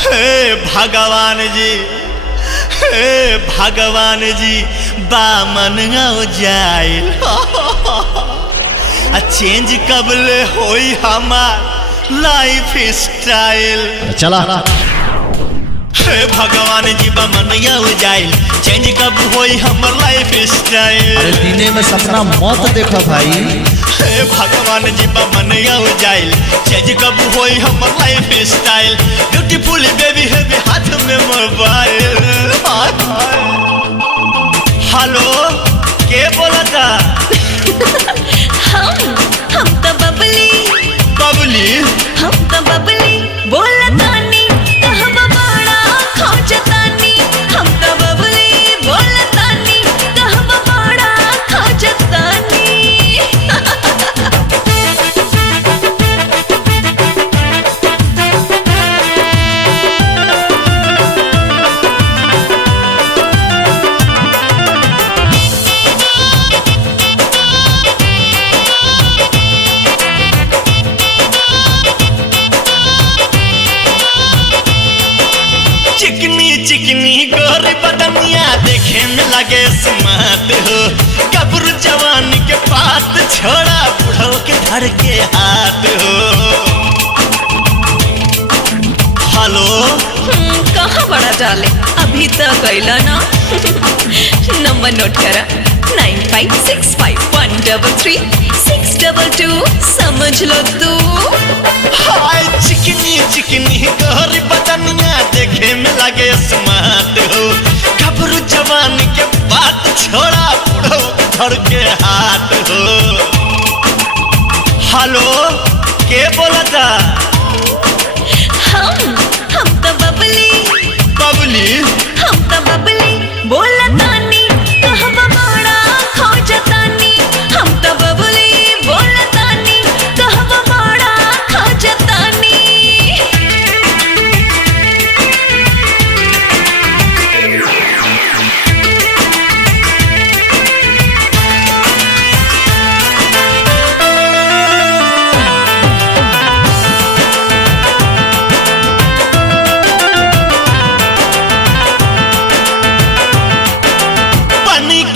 हे भगवान जी, हे भगवान जी, बामन हो जाए चेंज कबले होई हमार लाइफ स्टाइल। चला हे भगवान जी, बामन हो जाए चेंज कब होई हमार लाइफ स्टाइल। अरे दिने में सपना मत देखो भाई। हे भगवान जी, बामन हो जाए चेंज कब होई हमार लाइफ स्टाइल। ब्यूटीफुल बेबी है हाथ में मोबाइल। हेलो, के बोला था? हम तो बबली। बबली? हम तो बबली बोला तानी कहवा बड़ा खोजतानी। हम तो बबली बोला तानी कहवा बड़ा खोजतानी। चिकनी चिकनी गोरी बदनिया देखे में लगे स्मार्ट हो। कब्र जवान के बात छोड़ा बुढ़ो के धर के हाथ हो। हेलो, कहाँ बड़ा डाले अभी तक कैला ना। नंबर नोट करा 9565133622 समझ लो तू। हाय चिकनी चिकनी गोरी बदनिया देखे में लगे स्मार्ट हो। कब्र जवान के बात छोड़ा बुढ़ो के धर के हाथ हो। हेलो, के बोला था? हम तो बबली। बबली? हम तो बबली बोला तानी कहवा बड़ा खोजतानी। हम तो बबली बोला तानी कहवा बड़ा खोजतानी।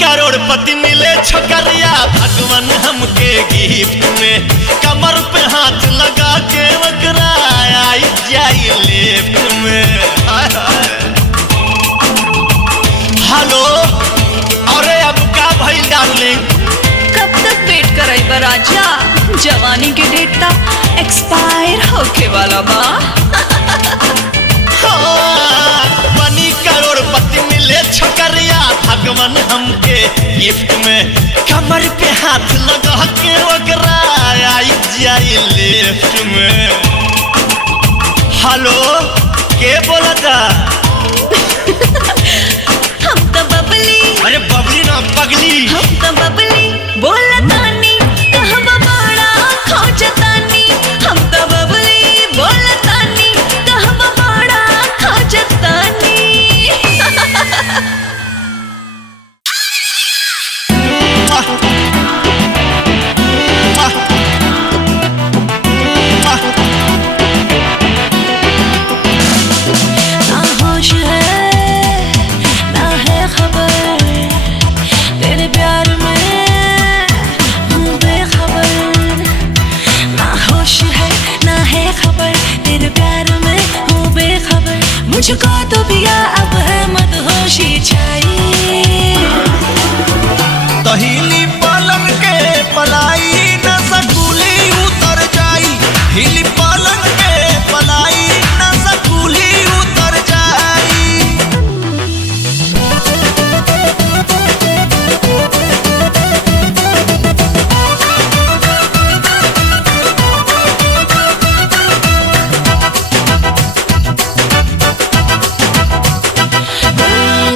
करोड़पति मिले छोकरिया भगवान हमके गिफ्ट में। कमर पे हाथ लगा के वकरा आई जाई लेफ्ट में। हेलो, अरे अब का भइल डार्लिंग? कब तक वेट कराई बा राजा? जवानी के डेट तक एक्सपायर होके वाला बा। बनी करोड़पति मिले छोकरिया भगवान हमके गिफ्ट में। कमर पे हाथ लगा के वकरा आई जाई लेफ्ट में। हेलो, के बोला था? हम तो बबली। अरे बबली ना पगली। हम तो बबली बोला तानी कहवा बड़ा खोजतानी। हम तो बबली बोला तानी कहवा बड़ा खोजतानी। ना होश है ना है खबर, तेरे प्यार में हूँ बेखबर। ना होश है ना है खबर, तेरे प्यार में हूँ बेखबर। मुझको तो पिया अब है मदहोशी छाई। तहीली पलंग के पलाई न सकुली उतर जाई। हिली पलंग के पलाई न सकुली उतर जाई।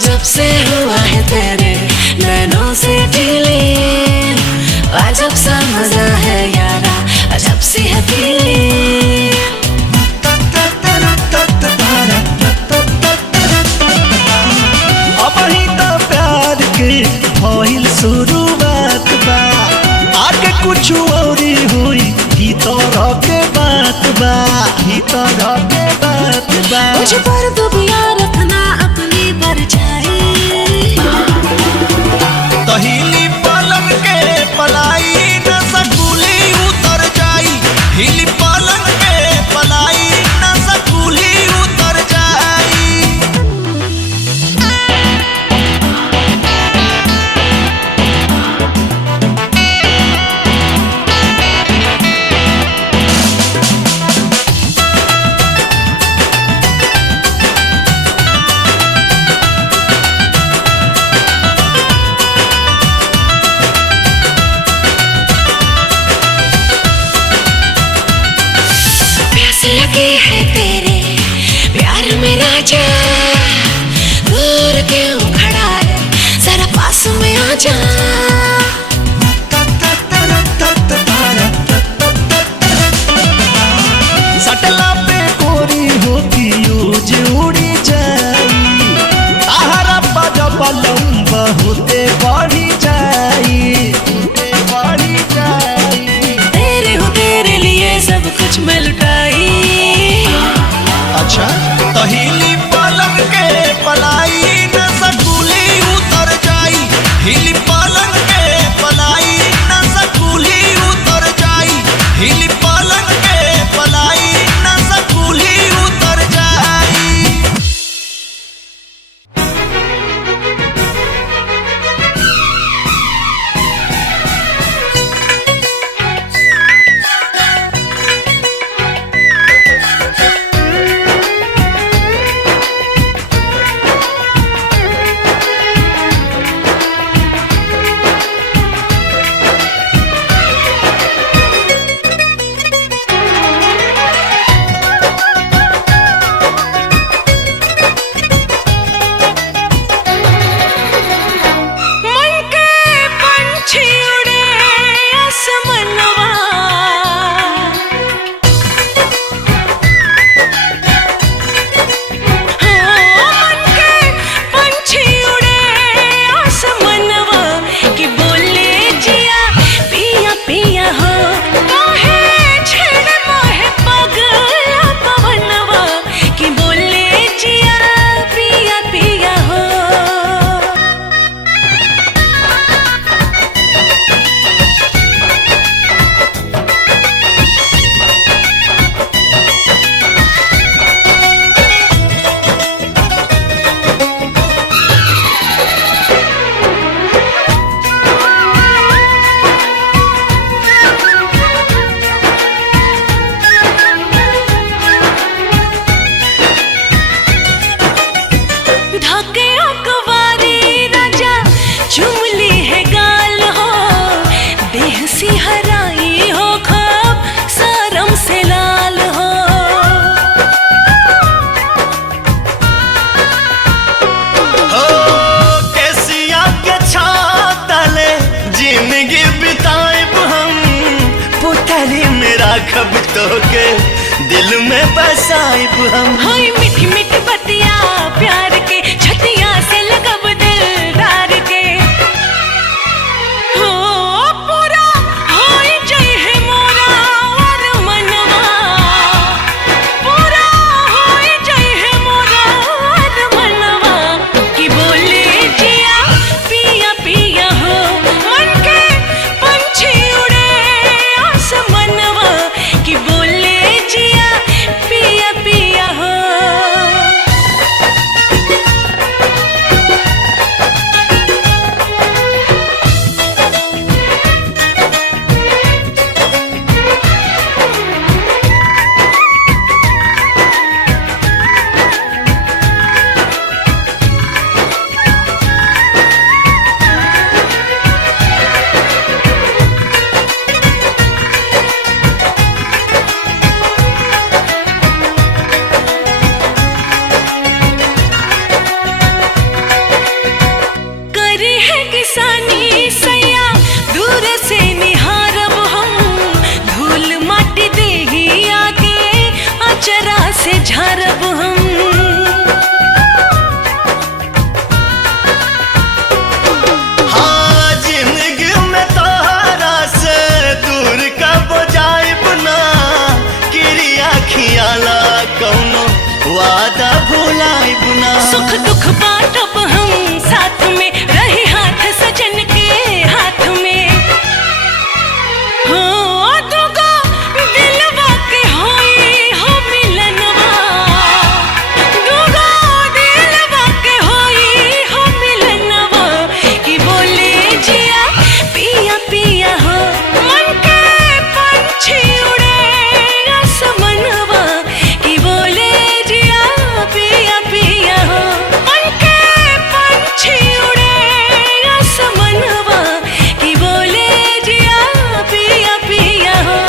जब से के बात बा। मुझे पर दुबिया रखना अपनी परछाई। हिली पलंग के पलाई न सकुली उतर जाई। हिली पलंग के पलाई न सकुली उतर जाई। प्यास लगी है तेरे प्यार में राजा, दूर क्यों खड़ा है जरा पास में आ जा। सटला पे कोरी होती यूज उड़ी जाई। ताहरा पजब लंबा होते बढ़ी जाई, होते बढ़ी जाई। तेरे हो तेरे लिए सब कुछ मैं लुटाई। अच्छा हिली पलंग के पलाई न सकुली उतर जाई। हिली पलंग के पलाई न सकुली उतर जाई। हिली पलंग के पलाई न सकुली उतर जाई। मन के पंछी उड़े आसमनवा, मन के पंछी उड़े आसमनवा कि बोले जिया पिया पिया हो। काहे छेड़ मोहे पगला पवनवा कि बोले जिया पिया पिया हो। ढके अकवारी राजा चुमली है गाल हो। देह सिहराई हो खब सरम से लाल हो। हो कैसिया के छातले जिंदगी बिताएब हम। पुतरी में राखब तोके दिल में बसाएब हम। हाय मीठी मीठी बतिया प्यार के छतिया से लगब दिलदार के। हो पूरा होई जई है मोरा और मनवा, पूरा होई जई है मोरा और मनवा कि बोले जिया पिया पिया हो। मन के पंछी उड़े आसमनवा कि बोले जिया पिया पिया हो। कौन वादा भुलाए बुना। सुख दुख बांटब हम साथ में, रही हाथ सजन के हाथ में। हो दुगो दिलवा के होई हो मिलनवा, दुगो दिलवा के होई हो मिलनवा। कि बोले जिया पिया पिया हो, मन के पंछी उड़े आसमनवा। कि बोले जिया पिया पिया हो, मन के पंछी उड़े आसमनवा। कि बोले जिया पिया पिया हो।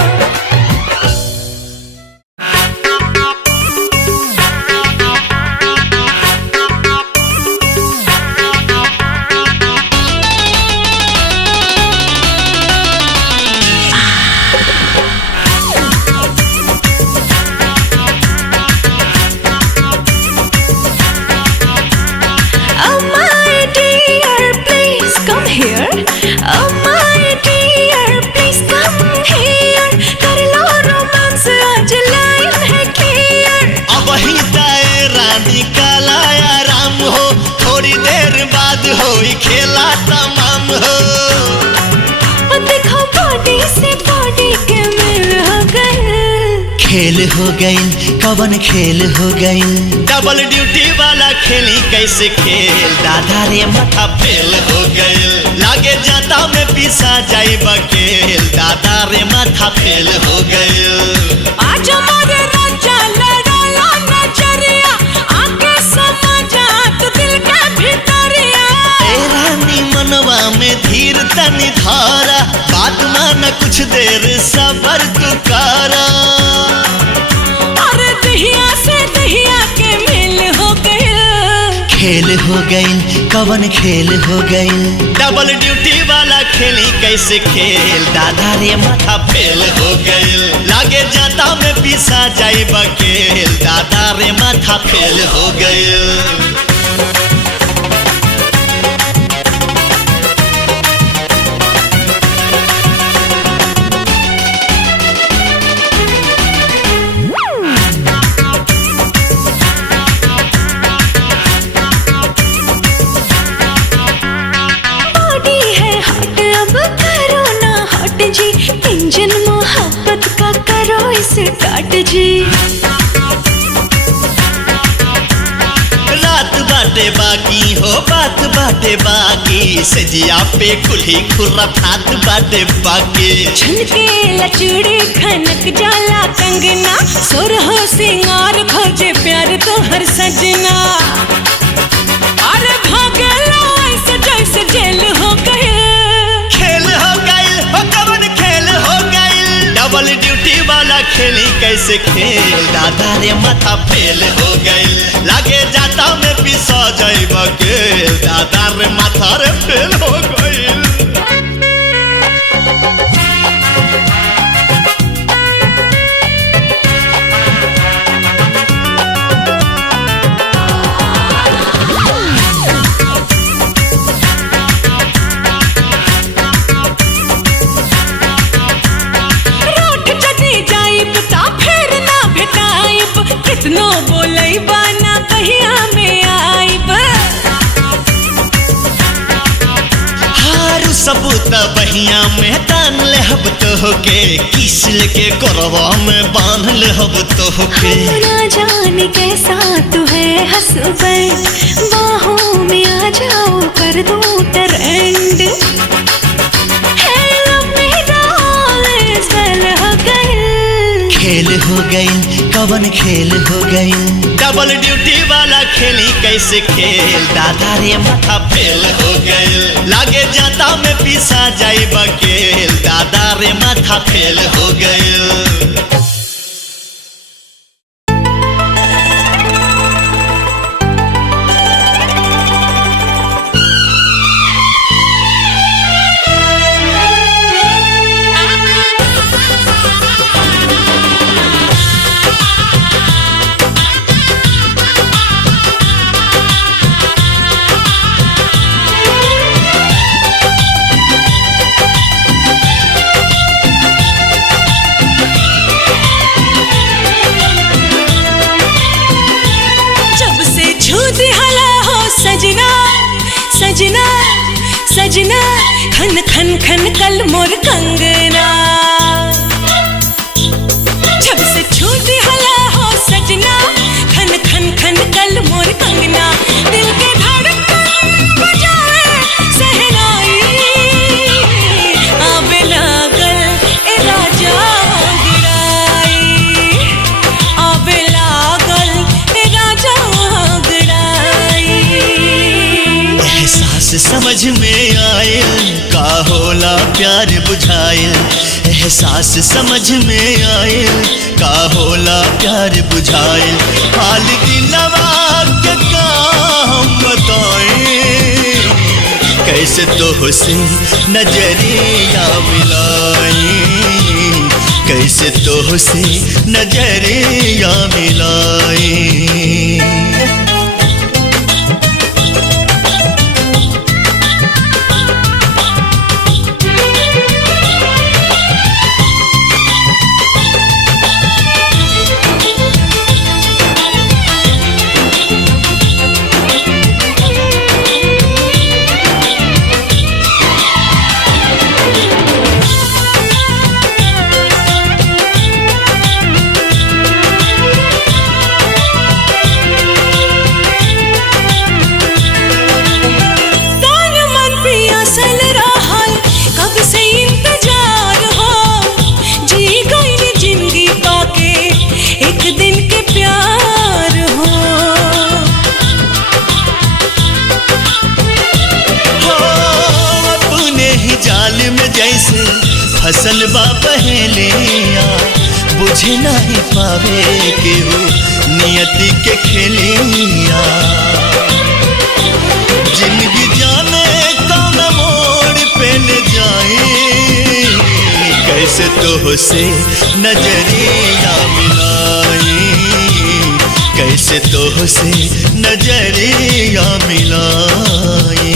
Oh my dear, please come here. Oh my dear, please come here. कर लो रोमांस, आज लाइन है clear. अब ही जाए रानी काला आराम हो, थोड़ी देर बाद हो खेला तमाम हो। और देखो बॉडी से बॉडी के मिल हो गए। खेल हो गई कवन खेल हो गई, डबल ड्यूटी वाला खेली कैसे खेल। दादा रे माथा फेल हो गई, लागे जाता में पिसा जाई बकेल। दादा रे माथा फेल हो गई। आज हमारे राजा लड़ाला नजरिया, आके समझा तू दिल के भीतरिया। ए रानी मनवा में धीर तनी धारा, बात मान कुछ देर सबर तू करा। और दहिया से दहिया के मिल हो गए। खेल हो गई कवन खेल हो गई, डबल ड्यूटी वाला खेली कैसे खेल। दादा रे माथा फेल हो गई, लागे जाता में पिसा जाई बकेल। दादा रे माथा फेल हो गई। बॉडी है हॉट, अब करो ना हॉट जी। इंजन मोहब्बत का करो इसे काट जी। रात बाटे बाकी हो, बात बाटे बाकी, सजिया पे कुल्ही खुराफात बाटे बाकी। झुनके लचड़े खनक जाला कंगना, सुरहो सिंगार खोजे प्यार तो हर सजना। अरे भागला ऐसे जैसे जेल हो गए। खेल हो गई हो कवन खेल हो गई, डबल ड्यूटी वाला खेली कैसे खेल। दादा रे माथा फेल हो गई, लागे जाता में पिसा जाई बकेल। दादा रे माथा रे फेल हो गई। रोट जदी जाइब ता फिर ना भेटाइब, कितनो बोलई बाना कहिया में आइब। हारू सबूत बहिया में तान ले हब तो होके, किस लेके करवा में बांध ले हब तो होके। हम ना जाने कैसा तू है हस्बैंड, बाहों में आ जाओ कर दूं ट्रेंड। खेल हो गई कवन खेल हो गई, डबल ड्यूटी वाला खेली कैसे खेल। दादा रे माथा फेल हो गई, लागे जाता में पिसा जाई बकेल। दादा रे माथा फेल हो गई। सजना खन खन खन कल मोर कंगना जब से छूटी हला हो सजना खन खन खन कल मोर कंगना दिल के धड़कन बजाए सहनाई आवे लागल ए राजा गिराई आवे लागल ए राजा गिराई एहसास समझ में आयल का होला प्यार बुझाइल एहसास समझ में आयल का होला प्यार बुझाइल हाल दिलवा के काम बताएं कैसे तो से नजरिया मिलाई कैसे तो से नजरिया मिलाई फसल बा पहलिया बुझे नहीं पावे केहू नियति के खेलिया जिंदगी जाने कौन मोड़ पे ले जाए कैसे तो से नजरिया मिलाई कैसे तो से नजरिया मिलाई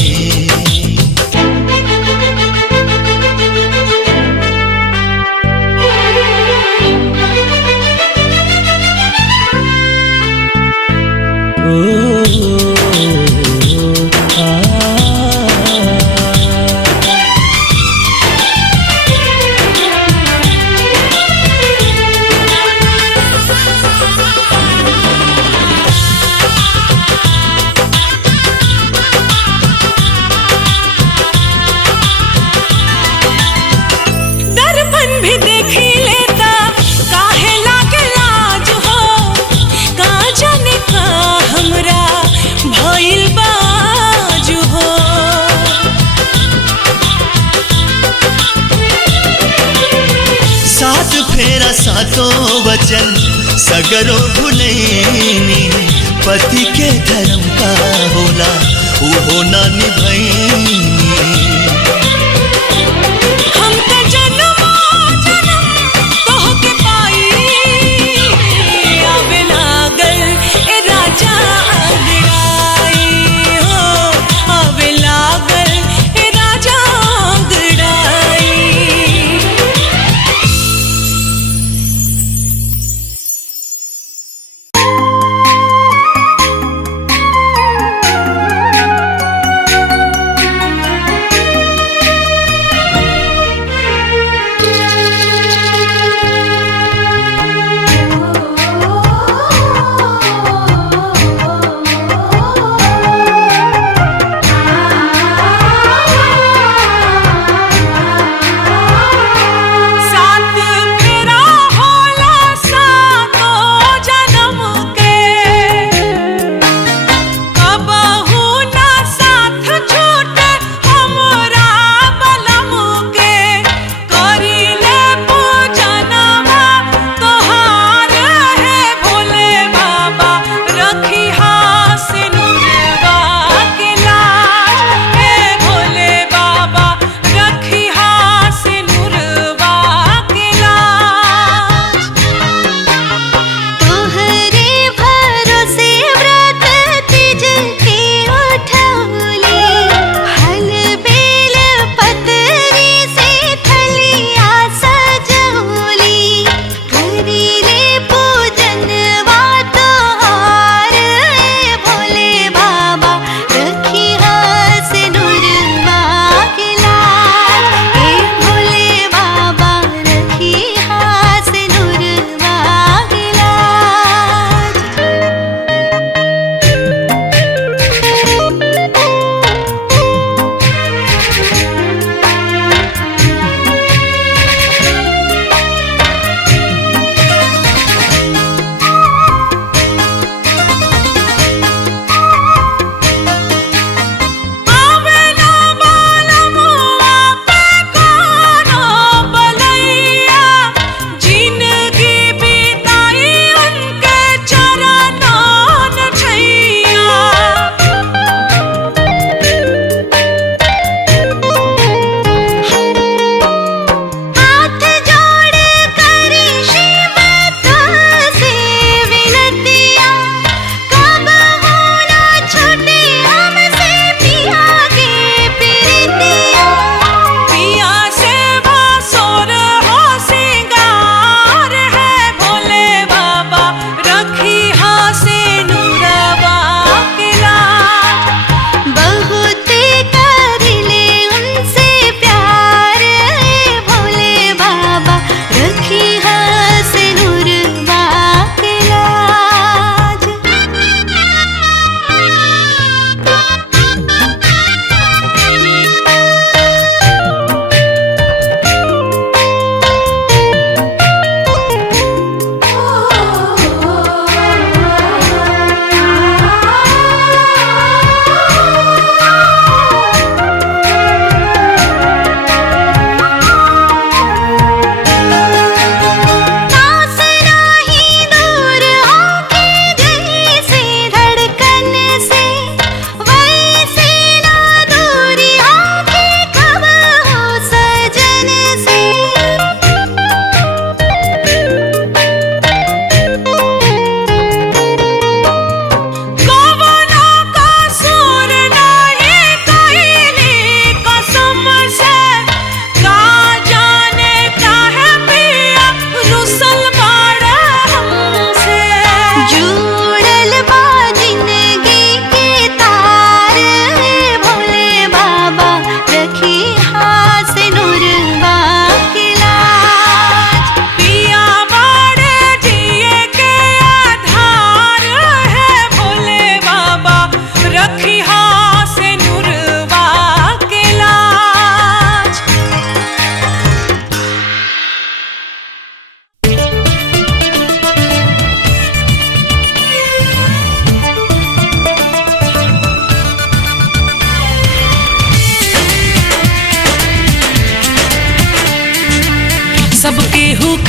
सातों वचन सगरो भुलैनी पति के धर्म का होला वो ना निभैनी हम त जन्मों जन्म तोहके पाई आवे लागल ए राजा गिराई हो आवे लागल ए राजा गिराई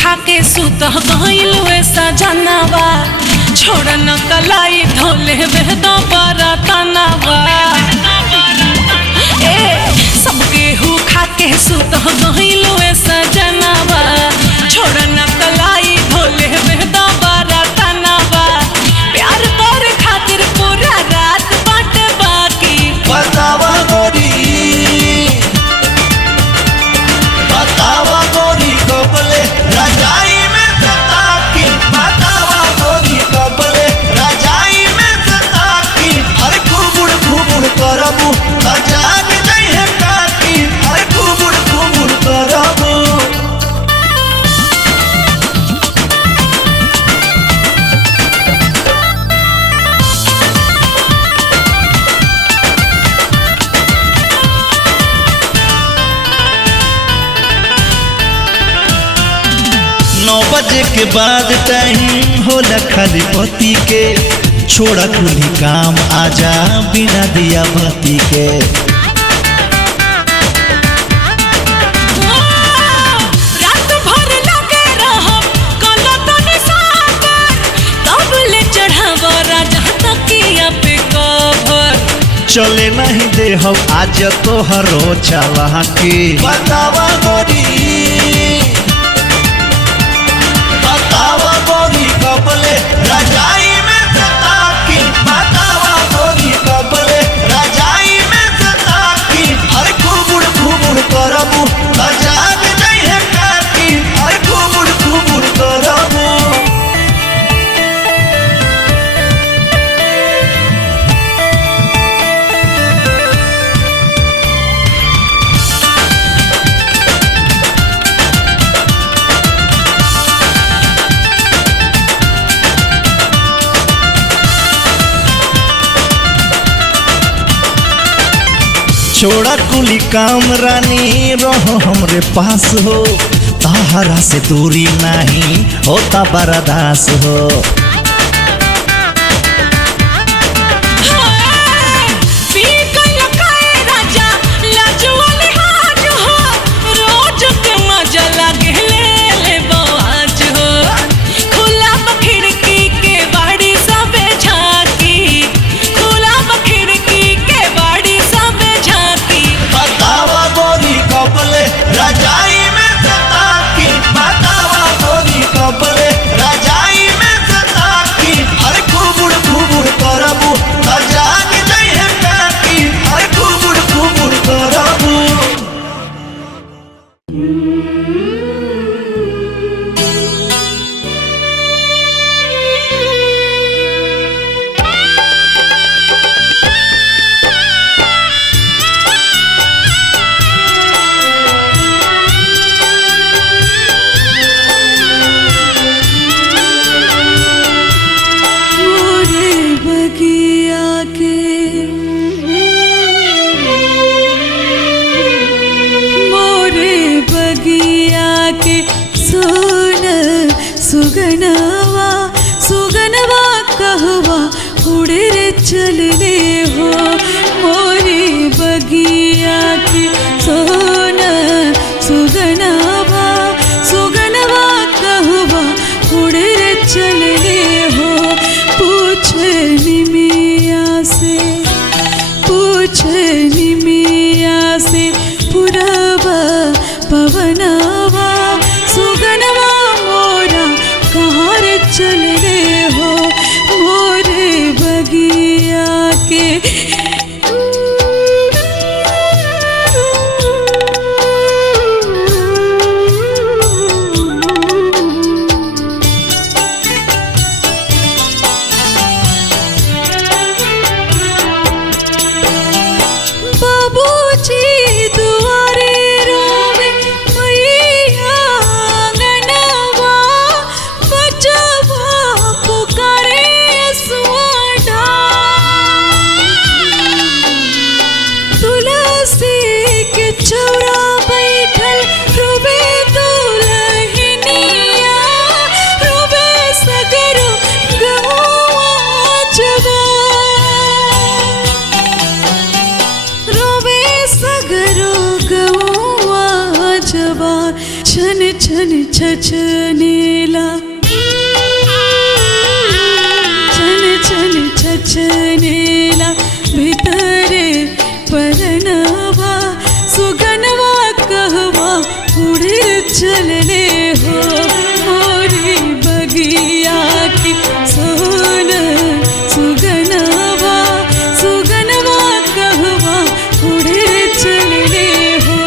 खा के सुत गइल वैसा जानवा छोड़ न कलाई धोले बेहद बरतनवा ए सब गेहूं खा के सुत गइल वैसा जानवा छोड़ न कलाई धोले बेहद बरतनवा प्यार कर खातिर पूरा रात बाटे बाकी बतावा गोरी कबले रजाई में सता की बतावा गोरी कबले रजाई में सता की हर घुमुड़ करबू जाग नहीं है काकी हर घुमुड़ करबू बजे के बाद टाइम होला खाली पति के छोड़ा कुली काम आजा बिना दिया बत्ती के रात भर लगे रहब कलतन सागर तब ले चढ़ाव राजा तकिया पे कवर चले नहीं दे हम आज तोहरो चला के बतावा गोरी कबले रजाई में सता की बतावा गोरी कबले रजाई में सता की हर घुमुड़ करबू जाग नहीं है काकी हर घुमुड़ करबू छोड़ा कुली काम रानी रहो हमरे पास हो तहरा से दूरी नहीं होता बर्दाश्त हो रजाई में सता की बतावा गोरी कबले रजाई में सता की हर घुमुड़ करबू जाग नहीं है काकी हर घुमुड़ करबू सुगनवा सुगनवा कहवा उड़े रे चलने हो मोरी बगिया के सोना सुगनवा सुगनवा कहवा उड़े रे चलने हो पूछनी मिया से पुरवा पवनवा सुगनवा मोरा कहाँ रे चल रे हो मोरे बगिया छन छछनेला छन छन छछनेला भीतरे परनवा सुगनवा कहवा उड़े चलने हो मोरी बगिया की सोन सुगनवा सुगनवा कहवा उड़े चलने हो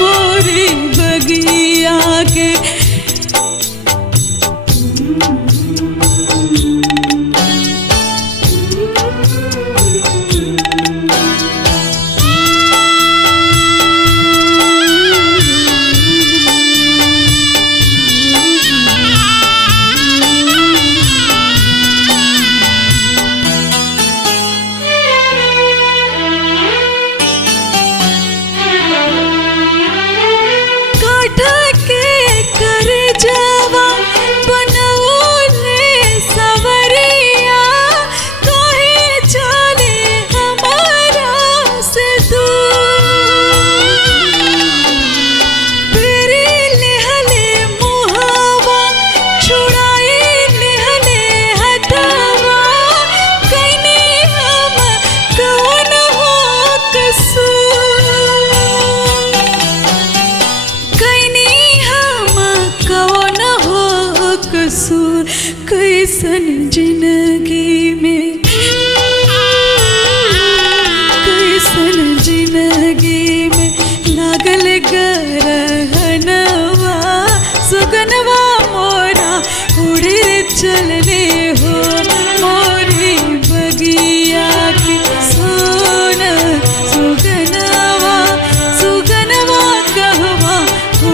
मोरी बगिया के कैसन जिंदगी में कैसन जिंदगी में लागल गरहनवा सुगनवा मोरा उड़े चलने हो मोरी बगिया की सोन सुगनवा सुगनवा कहवा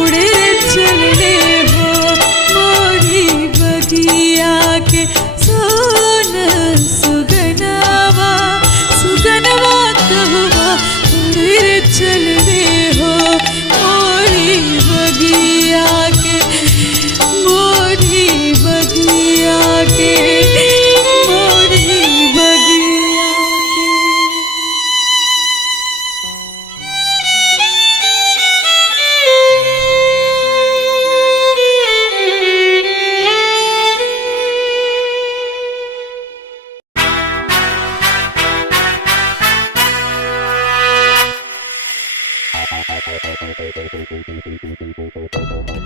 उड़े चलने हो मोरी बगिया के सोन सुगनवा सुगनवा कहवा उड़े चलने हो मोरी बगिया के मोरी बगिया के मोरी बगिया के।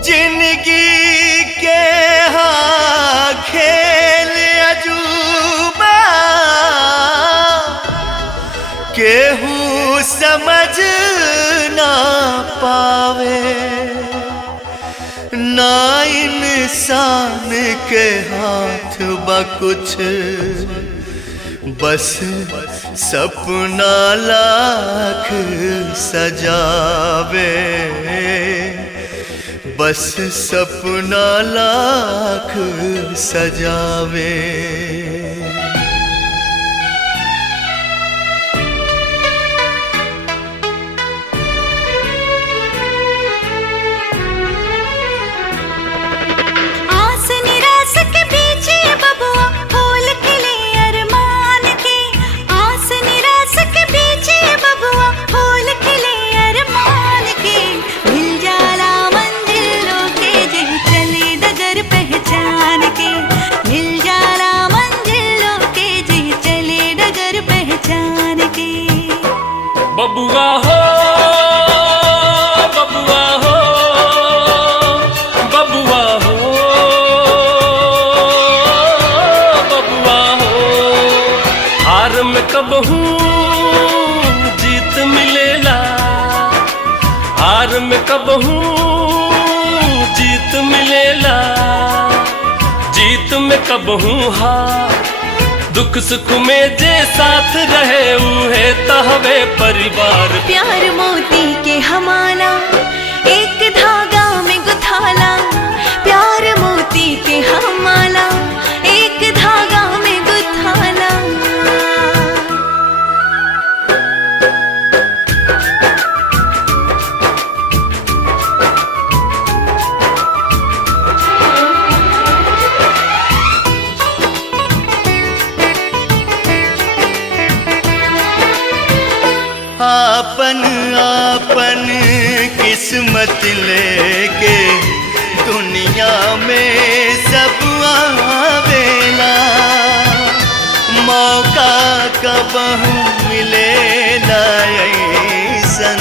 जिंदगी के हाँ खेल अजूबा केहू समझ ना पावे ना इंसान के हाथ बा कुछ बस सपना लाख सजावे बस सपना लाख सजावे आस निराश के बीच ये बबुआ फूल खिले अरमान के आस निराश के बीच ये बबुआ फूल खिले अरमान के मिल जाला मंजिलों के जे चले डगर पहचान के मिल जाला मंजिलों के जे चले डगर पहचान के बबुआ हो बबुआ हो बबुआ हो बबुआ हो हार में कब हूँ जीत मिलेला हार में कब हूँ जीत मिलेला जीत में कब हूँ हार दुख सुख में जे साथ रहे उहे तहवे परिवार प्यार मोती के हमारा एक धागा में गुथाला प्यार मोती के हमारा एक धागा में गुथाला आपन आपन किस्मत लेके दुनिया में सब आवेला मौका कबहू मिले ऐसन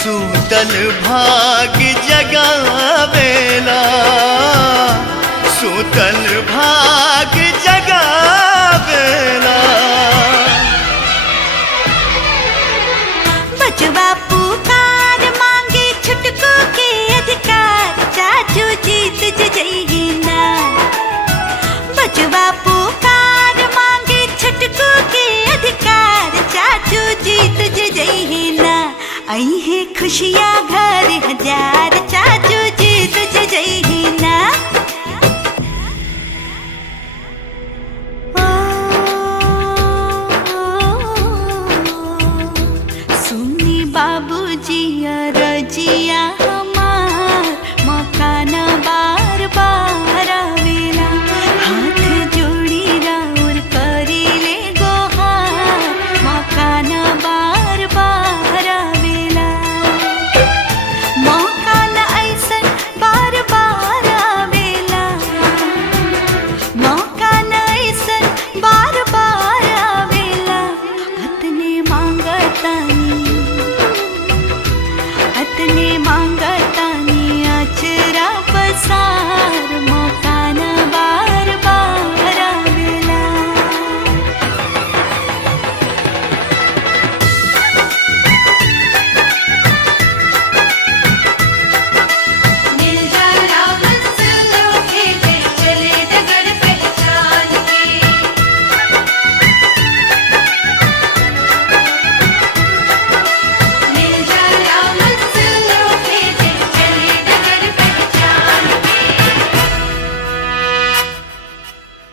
सूतल भाग जगावेला सूतल भाग जगावेला बचवा पुकार मांगे छुटकू के अधिकार चाचू जीत जइए ना बचवा पुकार मांगे छुटकू के अधिकार चाचू जीत जइए ना आई है खुशियाँ घर हजार